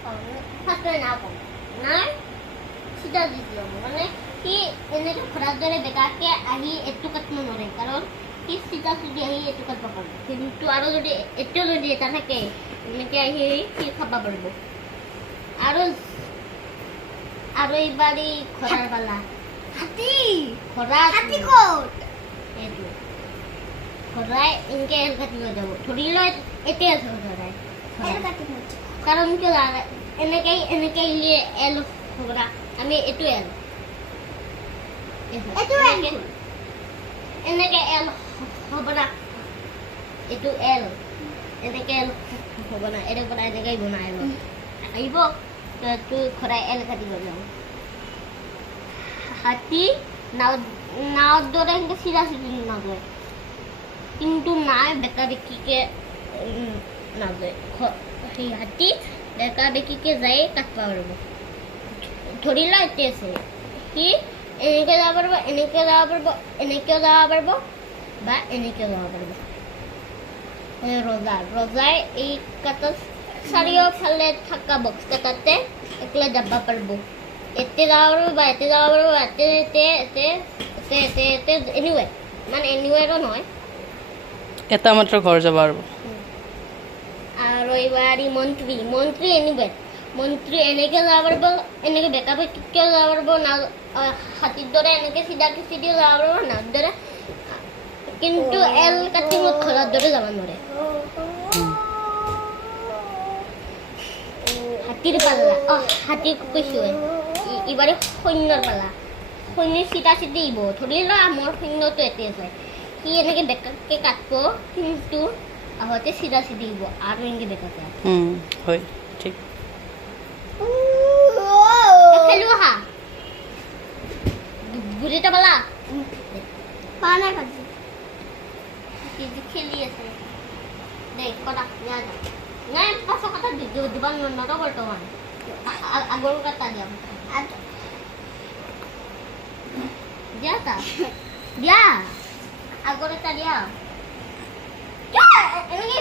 ফাৰ্ষ্টে নাও কম নাই চিধা দি দিওঁ মানে সি এনেকৈ ঘোঁৰাৰ দৰে বেকাকৈ আহি এইটো কাটিব নোৱাৰে কাৰণ সি চিধা চিধি আহি এইটো কাটিব পাৰিব কিন্তু আৰু যদি এইটো যদি এটা থাকে এনেকৈ আহি সি খাব পাৰিব আৰু আৰু এইবাৰ এই ঘোঁৰাৰ পালা হাতী ঘোঁৰা হাতী ক'ত এইটো ঘোঁৰাই এনেকৈ এল কাটি লৈ যাব ধৰি লৈ এতিয়া আছে ঘোঁৰাই এল কাটি কাৰণ কিয় জানা এনেকৈ এল ঘোঁৰা আমি এইটো এল এনেকৈ এল হ'ব না এইটো এল এনেকৈ এল হ'ব না এৰ পৰা এনেকৈ বনাই আহিব তো ঘোঁৰাই এল কাটি লৈ যাব হাতী নাৱৰ দৰে এনেকৈ চিধা চিধি নাযায় কিন্তু নাই বেকা বেকিকে নাযায় সেই হাতী বেকা বেকিকে যাই কাটিব পাৰিব ধৰি লোৱা এতিয়া আছে সি এনেকৈ যাব পাৰিব এনেকৈ যাব পাৰিব এনেকৈও যাব পাৰিব বা এনেকৈও যাব পাৰিব ৰজাই এই কাটাত চাৰিওফালে থকা বক্স কেইটাতে একলা যাব পাৰিব এতে যাব পাৰিব বা এতে যাব পাৰিব এতে এনিৱে মানে এনিৱেৰো নহয় এটা মাত্ৰ ঘৰ যাব আৰু এইবাৰ মন্ত্ৰী এনিৱে মন্ত্ৰী এনেকৈ যাব পাৰিব এনেকৈ বেকা বেকিকেও যাব পাৰিব না হাতীৰ দৰে এনেকৈ চিধা চিধিও যাব পাৰিব নাৰ দৰে কিন্তু এল কাটি মোক ঘৰৰ দৰে যাব নোৱাৰে হাতীৰ পাল্লা হাতী কৈছোঁ এইবাৰ সৈন্যৰ পালা সৈন্য চিধা চিধি আহিব ধৰি লোৱা মোৰ সৈন্যটো এতে আছে সি এনেকৈ বেকাকৈ কাটিব কিন্তু আহোঁতে চিধা চিধি আহিব আৰু এনেকৈ বেকাকৈ হয় ঠিক খেলো হা বুজিতে পালা পা নাই কাটি খেলি আছে দেই কটা নাই পাছৰ কথা দিব নোৱাৰো বৰ্তমান আগৰ কথা দিয়াম দিয়া তা দিয়া আগৰ এটা দিয়া এনেকৈ